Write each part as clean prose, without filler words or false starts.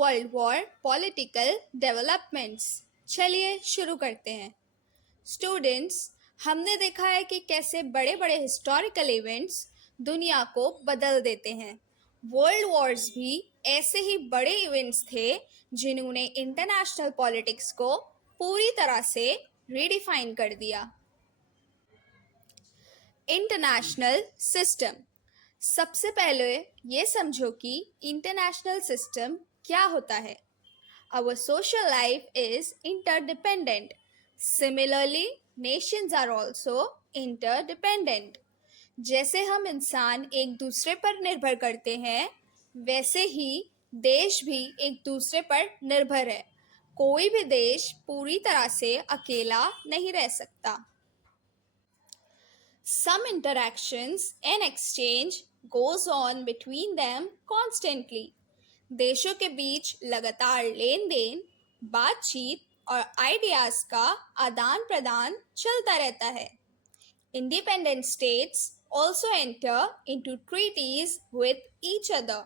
World war political developments. चलिए शुरू करते हैं। स्टूडेंट्स, हमने देखा है कि कैसे बड़े बड़े हिस्टोरिकल इवेंट्स दुनिया को बदल देते हैं। वर्ल्ड वॉर्स भी ऐसे ही बड़े इवेंट्स थे जिन्होंने इंटरनेशनल पॉलिटिक्स को पूरी तरह से रीडिफाइन कर दिया। International system. सबसे पहले ये समझो कि इंटरनेशनल सिस्टम क्या होता है। Our social life is interdependent. Similarly, nations are also interdependent. जैसे हम इंसान एक दूसरे पर निर्भर करते हैं, वैसे ही देश भी एक दूसरे पर निर्भर है। कोई भी देश पूरी तरह से अकेला नहीं रह सकता। Some interactions and exchange goes on between them constantly. देशों के बीच लगातार लेन देन, बातचीत और आइडियाज का आदान प्रदान चलता रहता है। Independent states also enter into treaties with each other.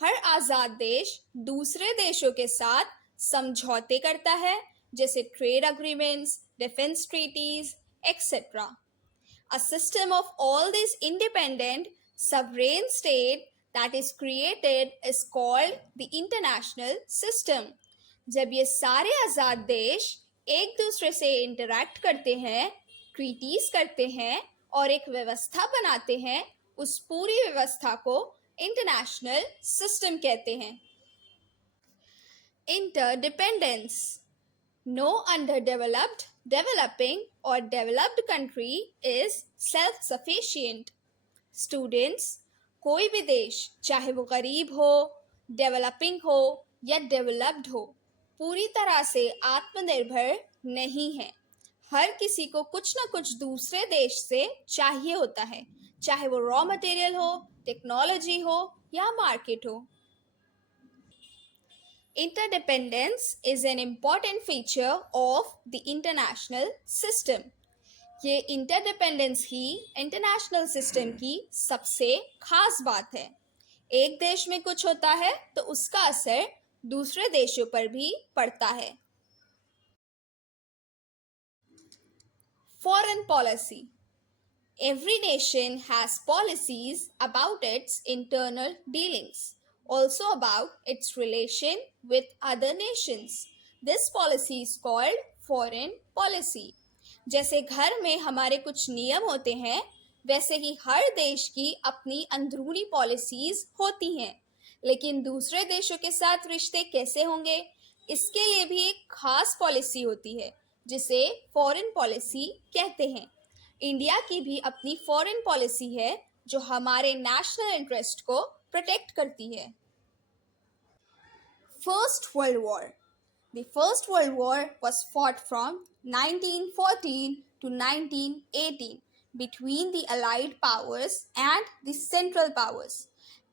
हर आज़ाद देश दूसरे देशों के साथ समझौते करता है, जैसे trade agreements, defence treaties, etcetera. A system of all these independent sovereign state that is created is called the international system. जब ये सारे आज़ाद देश एक दूसरे से इंटरैक्ट करते हैं, ट्रीटीज करते हैं और एक व्यवस्था बनाते हैं, उस पूरी व्यवस्था को इंटरनेशनल सिस्टम कहते हैं। Interdependence. No underdeveloped, developing, or developed country is self-sufficient. Students, कोई भी देश, चाहे वो गरीब हो, डेवलपिंग हो या डेवलप्ड हो, पूरी तरह से आत्मनिर्भर नहीं है। हर किसी को कुछ ना कुछ दूसरे देश से चाहिए होता है, चाहे वो रॉ मटेरियल हो, टेक्नोलॉजी हो या मार्केट हो। Interdependence is an important feature of the international system. ये इंटरडिपेंडेंस ही इंटरनेशनल सिस्टम की सबसे खास बात है। एक देश में कुछ होता है तो उसका असर दूसरे देशों पर भी पड़ता है। Foreign policy. Every nation has policies about its internal dealings, also about its relation with other nations. This policy is called foreign policy. जैसे घर में हमारे कुछ नियम होते हैं, वैसे ही हर देश की अपनी अंदरूनी पॉलिसीज होती हैं। लेकिन दूसरे देशों के साथ रिश्ते कैसे होंगे, इसके लिए भी एक खास पॉलिसी होती है, जिसे फॉरेन पॉलिसी कहते हैं। इंडिया की भी अपनी फॉरेन पॉलिसी है जो हमारे नेशनल इंटरेस्ट को प्रोटेक्ट करती है। First world war. The First World War was fought from 1914 to 1918 between the Allied powers and the Central powers.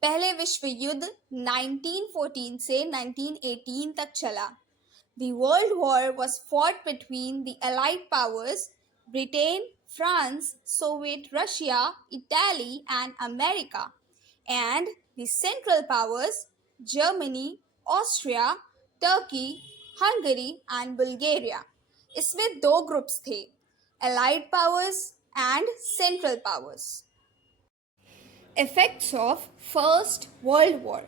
पहले विश्व युद्ध 1914 से 1918 तक चला। The World War was fought between the Allied powers, Britain, France, Soviet Russia, Italy, and America, and the Central powers, Germany, Austria, Turkey, Hungary, and Bulgaria. इसमें दो groups थे, Allied powers and Central powers. Effects of First World War.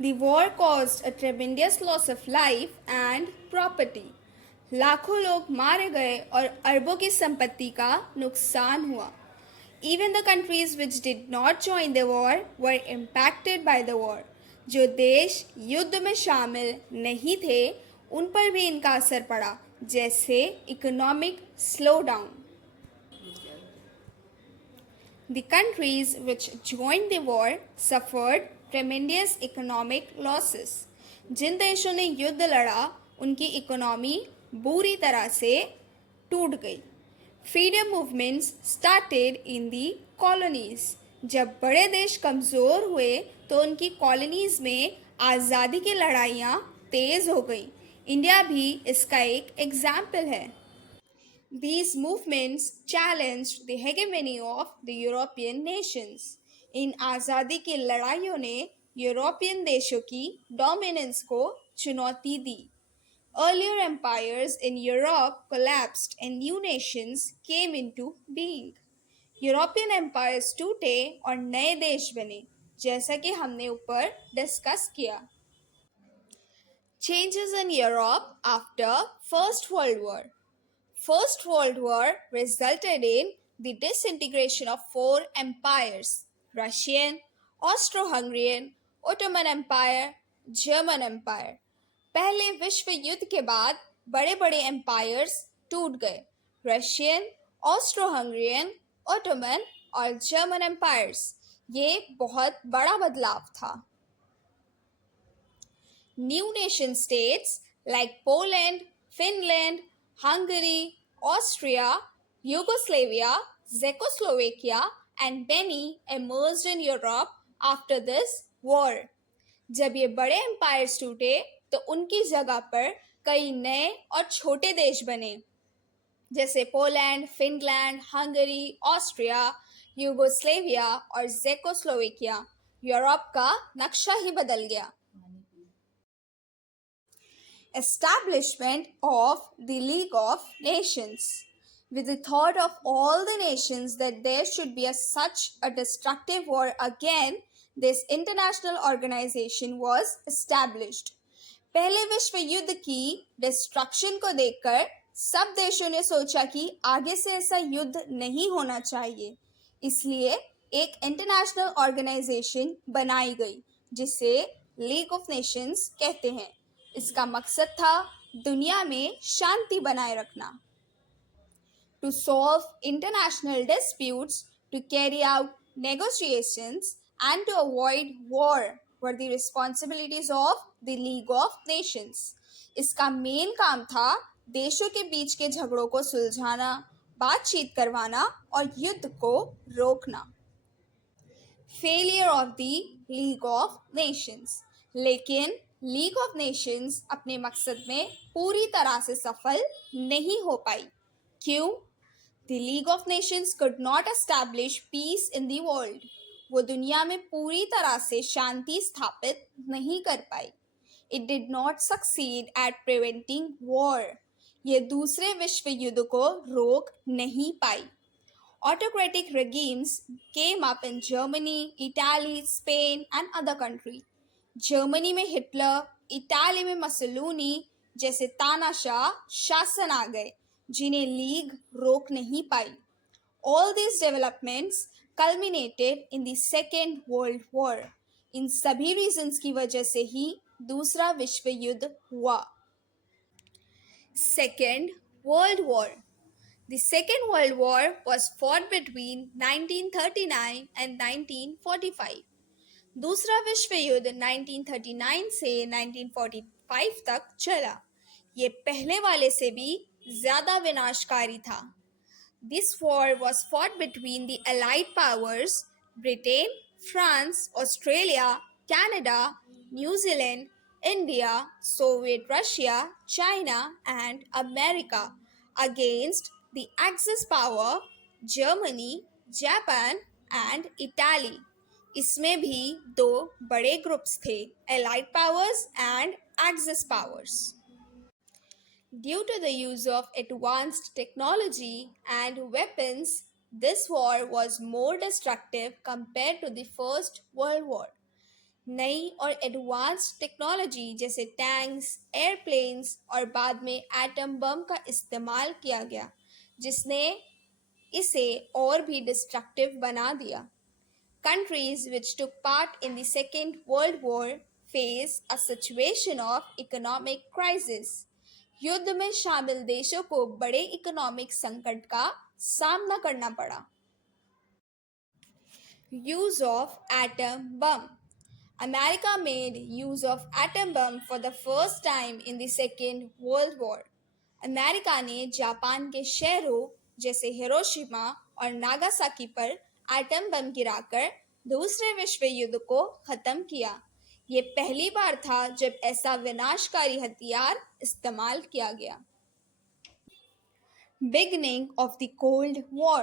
The war caused a tremendous loss of life and property. लाखों लोग मारे गए और अरबों की संपत्ति का नुकसान हुआ। Even the countries which did not join the war were impacted by the war. जो देश युद्ध में शामिल नहीं थे, उन पर भी इनका असर पड़ा, जैसे economic slowdown. The countries which joined the war suffered tremendous economic losses. जिन देशों ने युद्ध लड़ा, उनकी इकोनॉमी बुरी तरह से टूट गई। Freedom movements started in the colonies. जब बड़े देश कमज़ोर हुए तो उनकी कॉलोनीज में आज़ादी की लड़ाइयाँ तेज़ हो गई। इंडिया भी इसका एक एग्जाम्पल है। These movements challenged the hegemony of the European nations. इन आज़ादी की लड़ाइयों ने यूरोपियन देशों की डोमिनेंस को चुनौती दी। Earlier empires in Europe collapsed and new nations came into being. European empires टूटे और नए देश बने, जैसा कि हमने ऊपर डिस्कस किया। Changes in Europe after First World War. First World War resulted in the disintegration of four empires: Russian, Austro-Hungarian, Ottoman Empire, German Empire. पहले विश्व युद्ध के बाद बड़े बड़े एम्पायर्स टूट गए: रशियन, ऑस्ट्रो हंगरियन, ओटोमन और जर्मन एम्पायर्स। ये बहुत बड़ा बदलाव था। New nation states like Poland, Finland, Hungary, Austria, Yugoslavia, Czechoslovakia, and Benin emerged in Europe after this war. जब ये बड़े एम्पायर्स टूटे तो उनकी जगह पर कई नए और छोटे देश बने, जैसे पोलैंड, फिनलैंड, हंगरी, ऑस्ट्रिया, यूगोस्लेविया और जेकोस्लोवेकिया। यूरोप का नक्शा ही बदल गया। Establishment of the League of Nations. With the thought of all the nations that there should be such a destructive war again, this international organization was established. पहले विश्व युद्ध की destruction को देखकर सब देशों ने सोचा कि आगे से ऐसा युद्ध नहीं होना चाहिए, इसलिए एक इंटरनेशनल ऑर्गेनाइजेशन बनाई गई जिसे लीग ऑफ नेशंस कहते हैं। इसका मकसद था दुनिया में शांति बनाए रखना। To solve international disputes, to carry out negotiations, and to avoid war were the responsibilities of the League of Nations. इसका मेन काम था देशों के बीच के झगड़ों को सुलझाना, बातचीत करवाना और युद्ध को रोकना। Failure of the League of Nations. लेकिन लीग ऑफ नेशंस अपने मकसद में पूरी तरह से सफल नहीं हो पाई। क्यों? The League of Nations could not establish peace in the world. वो दुनिया में पूरी तरह से शांति स्थापित नहीं कर पाई। It did not succeed at preventing war. ये दूसरे विश्व युद्ध को रोक नहीं पाई। Autocratic regimes came up in Germany, Italy, Spain, and other countries. Germany में हिटलर, इटाली में मसलूनी जैसे तानाशाह शासन आ गए, जिन्हें लीग रोक नहीं पाई। All these developments culminated in the Second World War. इन सभी रीजंस की वजह से ही दूसरा विश्व युद्ध हुआ। Second World War. The Second World War was fought between 1939 and 1945. दूसरा विश्व युद्ध 1939 से 1945 तक चला। ये पहले वाले से भी ज़्यादा विनाशकारी था। This war was fought between the Allied powers Britain, France, Australia, Canada, New Zealand, India, Soviet Russia, China, and America against the Axis power Germany, Japan, and Italy. इसमें भी दो बड़े ग्रुप्स थे, Allied powers and Axis powers. Due to the use of advanced technology and weapons, this war was more destructive compared to the First World War. नई और advanced technology जैसे tanks, airplanes और बाद में एटम बम का इस्तेमाल किया गया, जिसने इसे और भी डिस्ट्रक्टिव बना दिया। Countries which took part in the Second World War faced a situation of economic crisis. युद्ध में शामिल देशों को बड़े इकोनॉमिक संकट का सामना करना पड़ा। Use of atom bomb. America made use of atom bomb for the first time in the Second World War. America ने जापान के शहरों जैसे हिरोशिमा और नागासाकी पर एटम बम गिराकर दूसरे विश्व युद्ध को खत्म किया। ये पहली बार था जब ऐसा विनाशकारी हथियार इस्तेमाल किया गया। Beginning of the Cold War.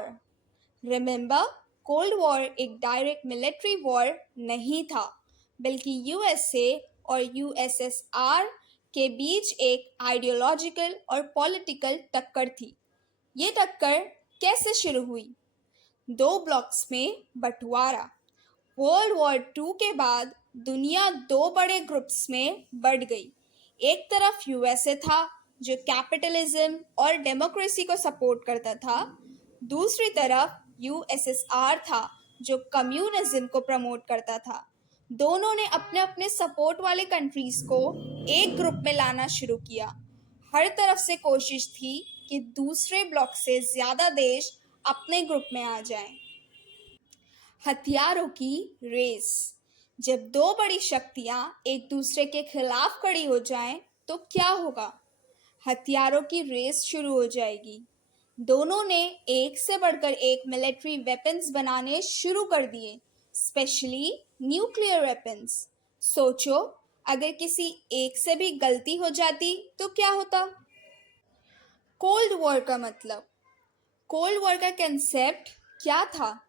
Remember, cold war एक डायरेक्ट मिलिट्री वॉर नहीं था, बल्कि यूएसए और यूएसएसआर के बीच एक आइडियोलॉजिकल और पॉलिटिकल टक्कर थी। ये टक्कर कैसे शुरू हुई? दो ब्लॉक्स में बंटवारा। वर्ल्ड वॉर टू के बाद दुनिया दो बड़े ग्रुप्स में बढ़ गई। एक तरफ यूएसए था जो कैपिटलिज्म और डेमोक्रेसी को सपोर्ट करता था। दूसरी तरफ यूएसएसआर था जो कम्युनिज्म को प्रमोट करता था। दोनों ने अपने अपने सपोर्ट वाले कंट्रीज को एक ग्रुप में लाना शुरू किया। हर तरफ से कोशिश थी कि दूसरे ब्लॉक से ज्यादा देश अपने ग्रुप में आ जाएं। हथियारों की रेस। जब दो बड़ी शक्तियां एक दूसरे के खिलाफ खड़ी हो जाएं, तो क्या होगा? हथियारों की रेस शुरू हो जाएगी। दोनों ने एक से बढ़कर एक मिलिट्री वेपन्स बनाने शुरू कर दिए, स्पेशली न्यूक्लियर वेपन्स। सोचो, अगर किसी एक से भी गलती हो जाती तो क्या होता? कोल्ड वॉर का मतलब। कोल्ड वॉर का कंसेप्ट क्या था?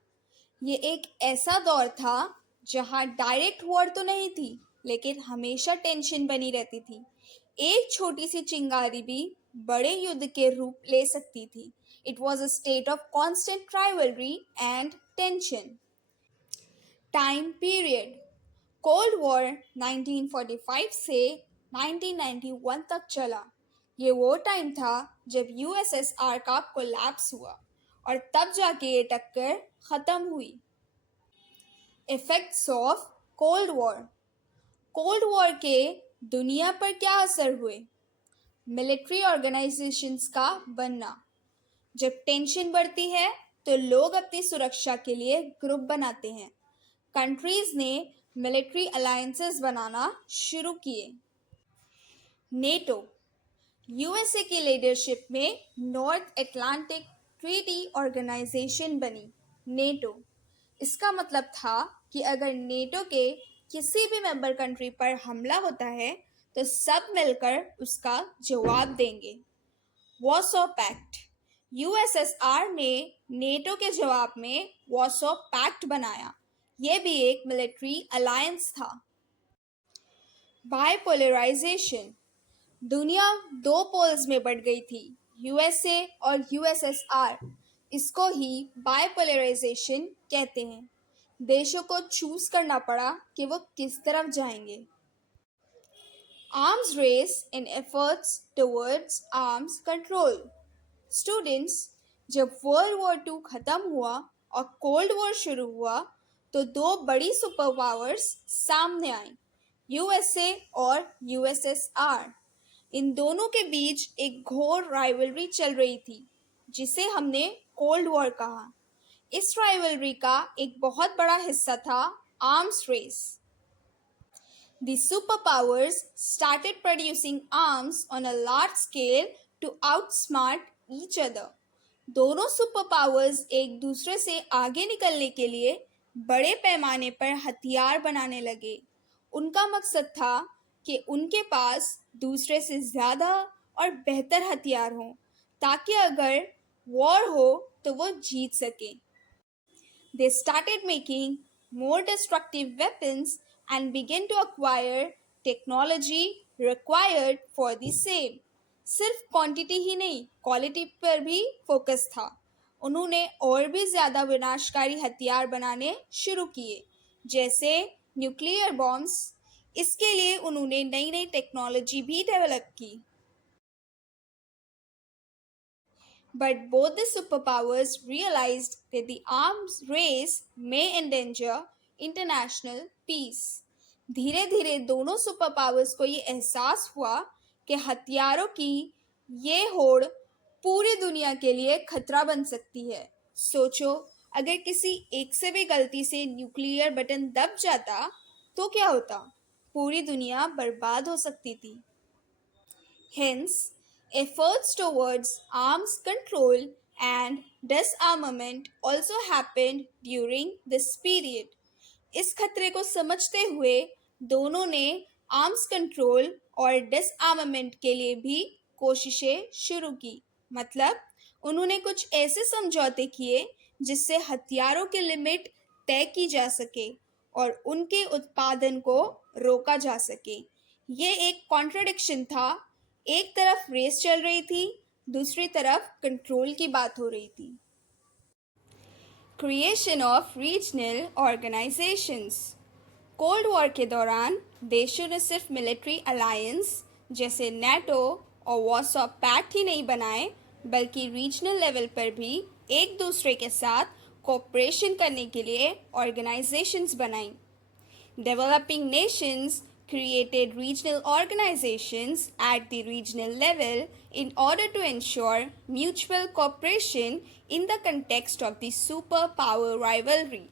ये एक ऐसा दौर था जहां डायरेक्ट वॉर तो नहीं थी, लेकिन हमेशा टेंशन बनी रहती थी। एक छोटी सी चिंगारी भी बड़े युद्ध के रूप ले सकती थी। It was a state of constant rivalry and tension. Time period. Cold war 1945 से 1991 तक चला। ये वो टाइम था जब यूएसएसआर का कोलैप्स हुआ और तब जाके ये टक्कर खत्म हुई। Effects of cold war. Cold war के दुनिया पर क्या असर हुए? मिलिट्री ऑर्गेनाइजेशंस का बनना। जब टेंशन बढ़ती है तो लोग अपनी सुरक्षा के लिए ग्रुप बनाते हैं। कंट्रीज ने मिलिट्री अलायंसेस बनाना शुरू किए। नेटो। यूएसए की लीडरशिप में नॉर्थ अटलांटिक ट्रीटी ऑर्गेनाइजेशन बनी, नेटो। इसका मतलब था कि अगर नेटो के किसी भी मेंबर कंट्री पर हमला होता है तो सब मिलकर उसका जवाब देंगे। Warsaw Pact. यूएसएसआर ने नेटो के जवाब में वॉर्सो पैक्ट बनाया। यह भी एक मिलिट्री अलायंस था। बाइपोलराइजेशन। दुनिया दो पोल्स में बढ़ गई थी, यूएसए और यूएसएसआर। इसको ही बाइपोलराइजेशन कहते हैं। देशों को चूज करना पड़ा कि वो किस तरफ जाएंगे। Arms race in efforts towards arms control. Students, जब वर्ल्ड वॉर टू खत्म हुआ और कोल्ड वॉर शुरू हुआ तो दो बड़ी सुपर पावर्स सामने आई, यूएसए और यूएसएसआर। इन दोनों के बीच एक घोर राइवलरी चल रही थी जिसे हमने कोल्ड वॉर कहा। इस राइवलरी का एक बहुत बड़ा हिस्सा था arms race. The superpowers started producing arms on a large scale to outsmart each other. दोनों सुपर पावर्स एक दूसरे से आगे निकलने के लिए बड़े पैमाने पर हथियार बनाने लगे। उनका मकसद था कि उनके पास दूसरे से ज़्यादा और बेहतर हथियार हों ताकि अगर वॉर हो तो वो जीत सकें। They started making more destructive weapons and began to acquire technology required for the same. सिर्फ क्वांटिटी ही नहीं, क्वालिटी पर भी फोकस था। उन्होंने और भी ज़्यादा विनाशकारी हथियार बनाने शुरू किए, जैसे न्यूक्लियर बॉम्ब्स। इसके लिए उन्होंने नई नई टेक्नोलॉजी भी डेवलप की। But both the superpowers realized that the arms race may endanger international peace. धीरे धीरे दोनों सुपर पावर्स को ये एहसास हुआ कि हथियारों की ये होड़ पूरी दुनिया के लिए खतरा बन सकती है। सोचो, अगर किसी एक से भी गलती से न्यूक्लियर बटन दब जाता तो क्या होता? पूरी दुनिया बर्बाद हो सकती थी। Hence, efforts towards arms control and disarmament also happened during this period. इस खतरे को समझते हुए दोनों ने आर्म्स कंट्रोल और डिसआर्मामेंट के लिए भी कोशिशें शुरू की। मतलब उन्होंने कुछ ऐसे समझौते किए जिससे हथियारों की लिमिट तय की जा सके और उनके उत्पादन को रोका जा सके। ये एक कॉन्ट्रडिक्शन था। एक तरफ रेस चल रही थी, दूसरी तरफ कंट्रोल की बात हो रही थी। Creation of regional organisations. Cold war के दौरान देशों ने सिर्फ मिलिट्री अलायंस जैसे नेटो और वॉर्सो पैक्ट ही नहीं बनाए, बल्कि रीजनल लेवल पर भी एक दूसरे के साथ कोऑपरेशन करने के लिए ऑर्गेनाइजेशंस बनाई। Developing nations created regional organizations at the regional level in order to ensure mutual cooperation in the context of the superpower rivalry.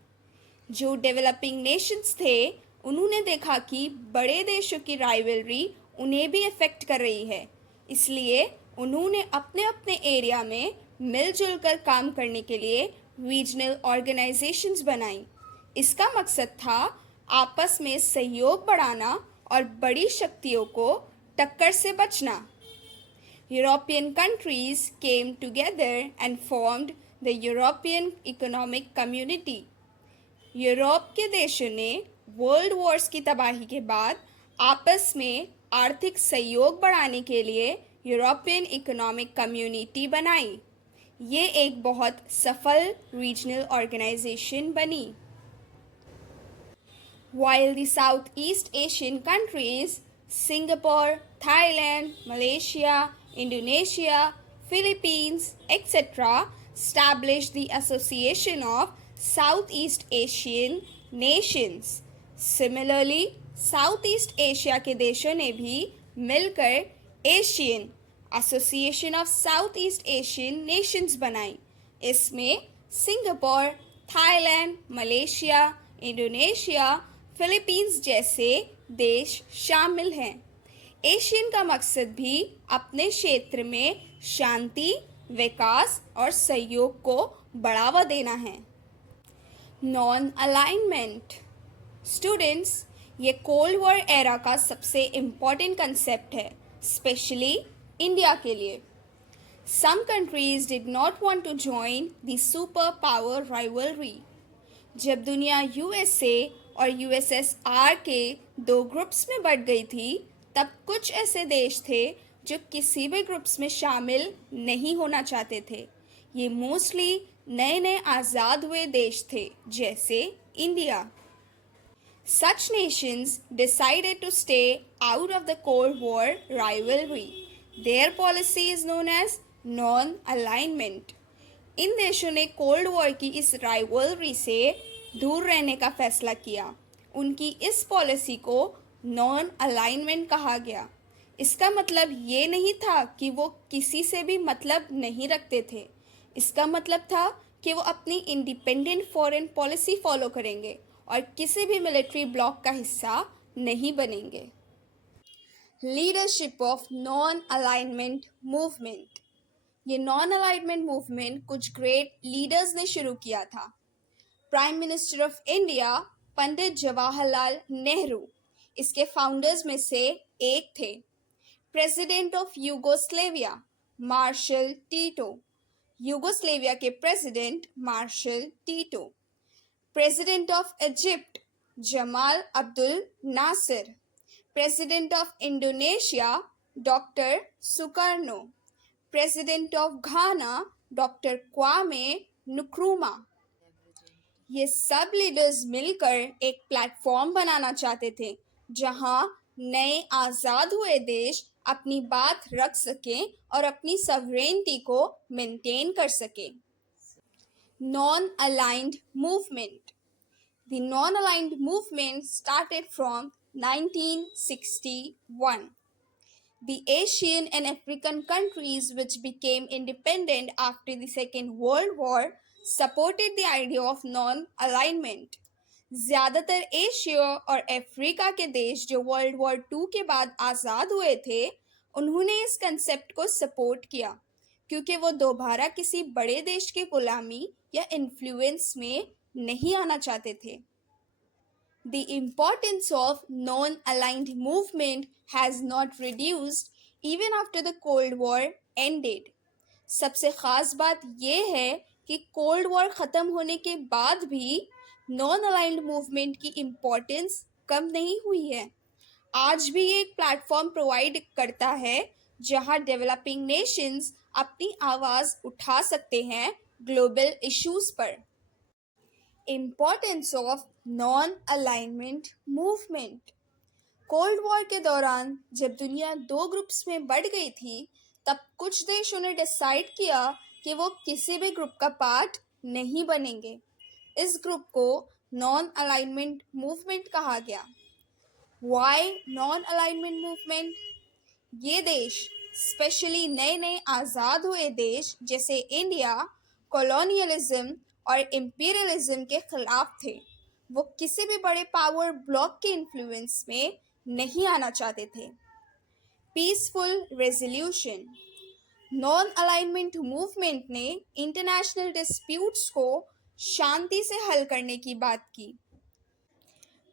जो डेवलपिंग नेशंस थे उन्होंने देखा कि बड़े देशों की राइवलरी उन्हें भी अफेक्ट कर रही है, इसलिए उन्होंने अपने अपने एरिया में मिलजुल कर काम करने के लिए रीजनल ऑर्गेनाइजेशंस बनाई। इसका मकसद था आपस में सहयोग बढ़ाना और बड़ी शक्तियों को टक्कर से बचना। European countries came together and formed the European Economic Community. Europe के देशों ने वर्ल्ड वॉर्स की तबाही के बाद आपस में आर्थिक सहयोग बढ़ाने के लिए यूरोपियन इकोनॉमिक कम्युनिटी बनाई। ये एक बहुत सफल रीजनल ऑर्गेनाइजेशन बनी। While the Southeast Asian countries, Singapore, Thailand, Malaysia, Indonesia, Philippines, etc., established the Association of Southeast Asian Nations. Similarly, Southeast Asia के देशों ने भी मिलकर Asian association of south east Asian Nations बनाई। इसमें Singapore, Thailand, Malaysia, Indonesia, Philippines जैसे देश शामिल हैं। एशियन का मकसद भी अपने क्षेत्र में शांति, विकास और सहयोग को बढ़ावा देना है। Non alignment. स्टूडेंट्स, ये कोल्ड वॉर एरा का सबसे इम्पॉर्टेंट कंसेप्ट है, स्पेशली इंडिया के लिए। Some countries did not want to join the superpower rivalry. जब दुनिया यूएसए और यूएसएसआर के दो ग्रुप्स में बट गई थी, तब कुछ ऐसे देश थे जो किसी भी ग्रुप्स में शामिल नहीं होना चाहते थे। ये मोस्टली नए नए आज़ाद हुए देश थे, जैसे India. Such nations decided to stay out of the Cold War rivalry. Their policy is known as non-alignment. इन देशों ने कोल्ड वॉर की इस राइवलरी से दूर रहने का फैसला किया। उनकी इस पॉलिसी को नॉन अलाइनमेंट कहा गया। इसका मतलब ये नहीं था कि वो किसी से भी मतलब नहीं रखते थे। इसका मतलब था कि वो अपनी इंडिपेंडेंट फॉरेन पॉलिसी फॉलो करेंगे और किसी भी मिलिट्री ब्लॉक का हिस्सा नहीं बनेंगे। Leadership of non alignment movement. ये नॉन अलाइनमेंट मूवमेंट कुछ ग्रेट लीडर्स ने शुरू किया था। Prime minister of India Pandit Jawaharlal Nehru इसके फाउंडर्स में से एक थे। President of Yugoslavia Marshal Tito, Yugoslavia के president Marshal Tito. President of Egypt Gamal Abdel Nasser. President of Indonesia doctor Sukarno. President of Ghana doctor Kwame Nkrumah. ये सब leaders मिलकर एक प्लेटफॉर्म बनाना चाहते थे जहां नए आज़ाद हुए देश अपनी बात रख सकें और अपनी सवरेनिटी को मेंटेन कर सकें। Non-aligned movement. The non-aligned movement started from 1961. The Asian and African countries which became independent after the Second World War supported the idea of non-alignment. ज़्यादातर एशिया और अफ्रीका के देश जो वर्ल्ड वॉर II के बाद आज़ाद हुए थे, उन्होंने इस कंसेप्ट को सपोर्ट किया क्योंकि वो दोबारा किसी बड़े देश की गुलामी या इन्फ्लुएंस में नहीं आना चाहते थे। The importance of non-aligned movement has not reduced even after the Cold War ended. सबसे ख़ास बात यह है कि कोल्ड वॉर ख़त्म होने के बाद भी नॉन अलाइंड मूवमेंट की इम्पोर्टेंस कम नहीं हुई है। आज भी ये एक प्लेटफॉर्म प्रोवाइड करता है जहां डेवलपिंग नेशंस अपनी आवाज उठा सकते हैं ग्लोबल इश्यूज पर। Importance of non alignment movement. Cold war के दौरान जब दुनिया दो ग्रुप्स में बढ़ गई थी, तब कुछ देशों ने डिसाइड किया कि वो किसी भी ग्रुप का पार्ट नहीं बनेंगे। इस ग्रुप को नॉन अलाइनमेंट मूवमेंट कहा गया। Why non alignment movement? ये देश, स्पेशली नए नए आज़ाद हुए देश जैसे इंडिया, कॉलोनियलिज्म और इम्पीरियलिज्म के खिलाफ थे। वो किसी भी बड़े पावर ब्लॉक के इन्फ्लुएंस में नहीं आना चाहते थे। Peaceful resolution. Non alignment movement ने इंटरनेशनल डिस्प्यूट्स को शांति से हल करने की बात की।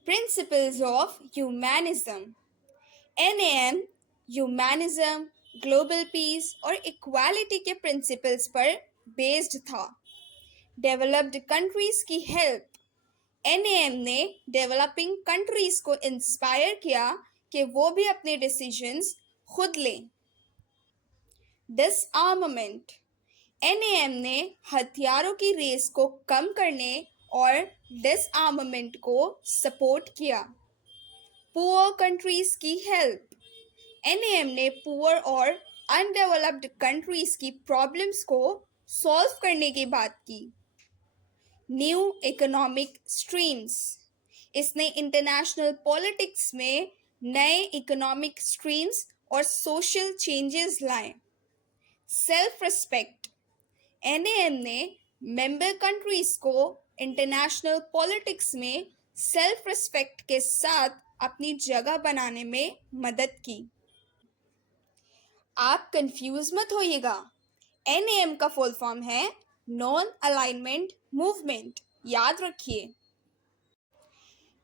Principles of humanism. NAM humanism, global piece और इक्वालिटी के प्रिंसिपल्स पर बेस्ड था। डेवलप्ड कंट्रीज की हेल्प। NAM ने डेवलपिंग कंट्रीज को इंस्पायर किया कि वो भी अपने डिसीजंस खुद लें। डिसआर्मामेंट। NAM ने हथियारों की रेस को कम करने और डिसआर्मामेंट को सपोर्ट किया। पुअर कंट्रीज की हेल्प। NAM ने पुअर और अनडेवलप्ड कंट्रीज की प्रॉब्लम्स को सॉल्व करने की बात की। New economic streams. इसने इंटरनेशनल पॉलिटिक्स में नए इकोनॉमिक स्ट्रीम्स और सोशल चेंजेस लाए। Self respect. NAM ने मेंबर कंट्रीज को इंटरनेशनल पॉलिटिक्स में सेल्फ रिस्पेक्ट के साथ अपनी जगह बनाने में मदद की। आप कंफ्यूज मत होइएगा। NAM का फुल फॉर्म है नॉन अलाइनमेंट मूवमेंट। याद रखिए।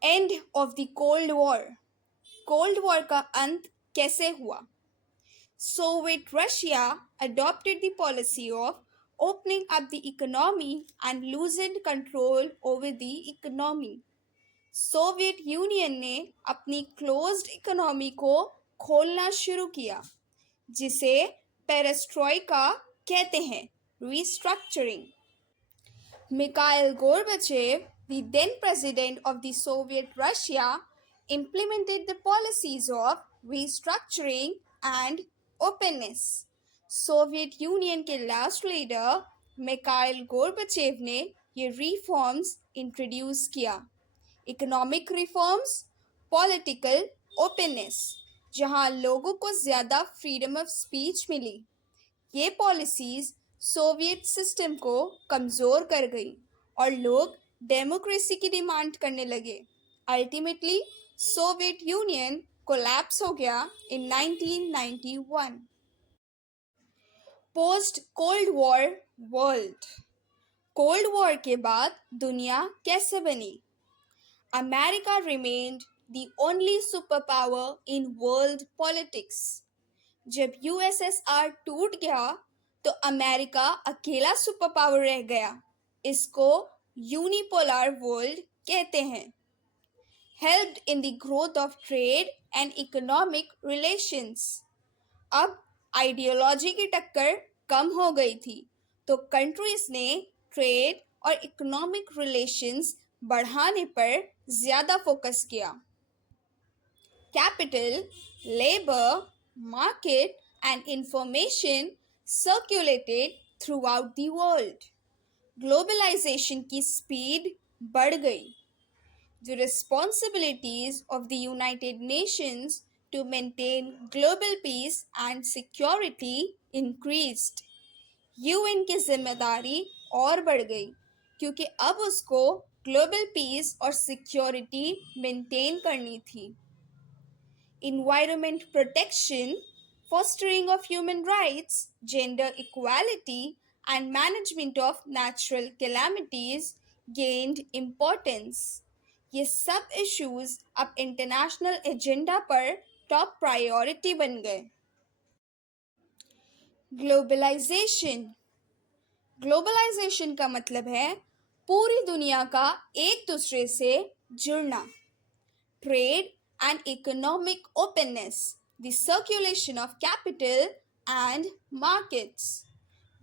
End of the cold war. Cold war का अंत कैसे हुआ? Soviet Russia adopted the policy of opening up the economy and loosened control over the economy. Soviet union ने अपनी क्लोज्ड इकोनॉमी को खोलना शुरू किया, जिसे पेरेस्ट्रोइका कहते हैं, restructuring. Mikhail Gorbachev, the then president of the Soviet Russia, implemented the policies of restructuring and openness. Soviet union के लास्ट लीडर मिखाइल गोर्बाचेव ने ये रिफॉर्म्स इंट्रोड्यूस किया। इकोनॉमिक रिफॉर्म्स, पॉलिटिकल ओपननेस, जहां लोगों को ज़्यादा फ्रीडम ऑफ स्पीच मिली। ये policies Soviet system को कमज़ोर कर गई और लोग डेमोक्रेसी की डिमांड करने लगे। अल्टीमेटली सोवियत यूनियन कोलैप्स हो गया इन 1991। Post cold war world. Cold war के बाद दुनिया कैसे बनी? America remained the only super power in world politics. जब USSR टूट गया तो अमेरिका अकेला सुपर पावर रह गया। इसको यूनिपोलर वर्ल्ड कहते हैं। Helped in the growth of trade and economic relations. अब आइडियोलॉजी की टक्कर कम हो गई थी, तो कंट्रीज ने ट्रेड और इकोनॉमिक रिलेशंस बढ़ाने पर ज़्यादा फोकस किया। Capital, labour, market and information circulated throughout the world. Globalization की स्पीड बढ़ गई। The responsibilities of the United Nations to maintain global peace and security increased. UN की जिम्मेदारी और बढ़ गई क्योंकि अब उसको ग्लोबल पीस और सिक्योरिटी मेंटेन करनी थी। Environment protection, fostering of human rights, gender equality, and management of natural calamities gained importance. ये सब इश्यूज अब इंटरनेशनल एजेंडा पर टॉप प्रायोरिटी बन गए। ग्लोबलाइजेशन। ग्लोबलाइजेशन का मतलब है पूरी दुनिया का एक दूसरे से जुड़ना, trade and economic openness, the circulation of capital and markets,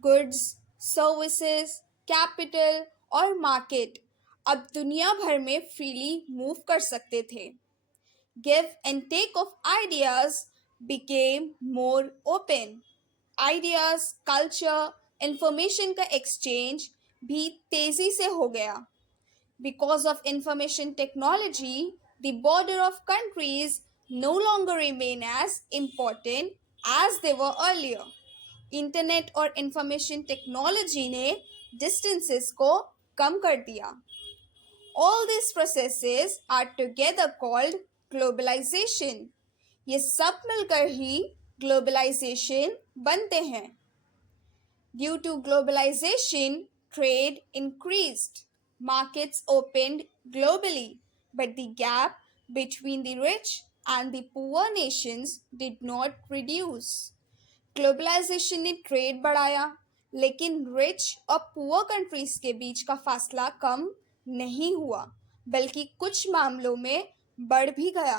goods, services, capital और market अब दुनिया भर में फ्रीली मूव कर सकते थे. Give and take of ideas became more open. Ideas, culture, information का exchange भी तेजी से हो गया. Because of information technology, the border of countries no longer remain as important as they were earlier. Internet और इंफॉर्मेशन टेक्नोलॉजी ने distances को कम कर दिया. All these processes are together called globalization. ये सब मिलकर ही globalization बनते हैं. Due to globalization, trade increased. Markets opened globally, but the gap between the rich and the poor nations did not reduce. Globalization ने trade बढ़ाया, लेकिन rich और poor countries के बीच का फासला कम नहीं हुआ, बल्कि कुछ मामलों में बढ़ भी गया.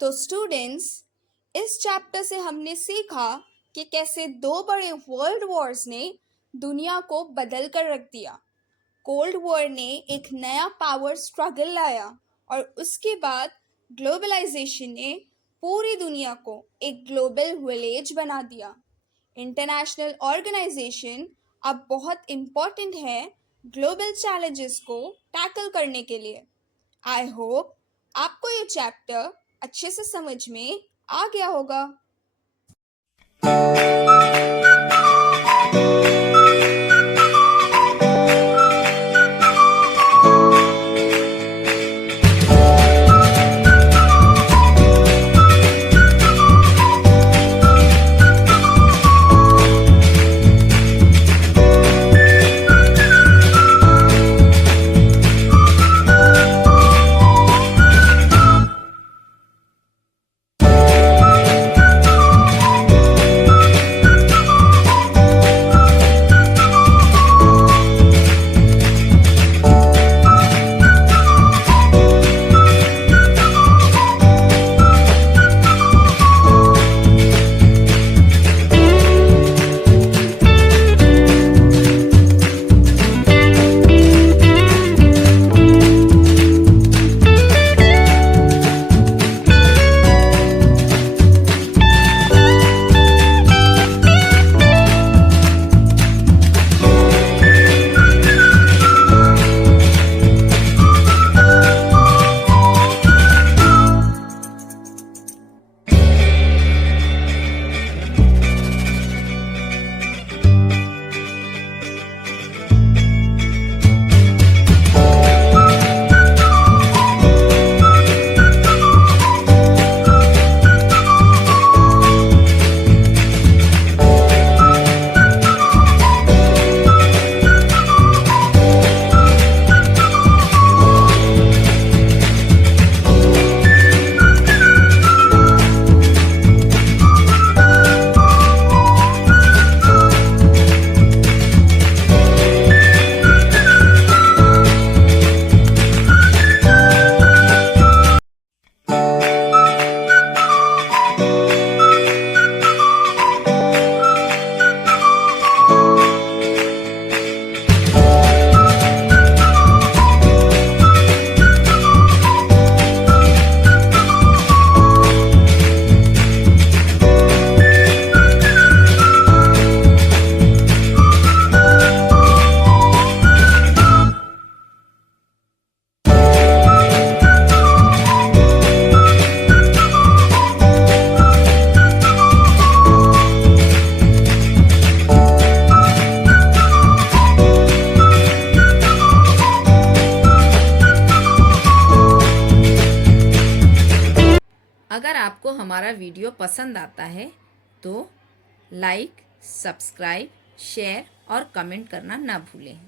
तो स्टूडेंट्स, इस चैप्टर से हमने सीखा कि कैसे दो बड़े वर्ल्ड वॉर्स ने दुनिया को बदल कर रख दिया. कोल्ड वॉर ने एक नया पावर स्ट्रगल लाया और उसके बाद ग्लोबलाइजेशन ने पूरी दुनिया को एक ग्लोबल विलेज बना दिया. इंटरनेशनल ऑर्गेनाइजेशन अब बहुत इम्पोर्टेंट है ग्लोबल चैलेंजेस को टैकल करने के लिए. आई होप आपको ये चैप्टर अच्छे से समझ में आ गया होगा. अगर आपको हमारा वीडियो पसंद आता है तो लाइक, सब्सक्राइब, शेयर और कमेंट करना ना भूलें.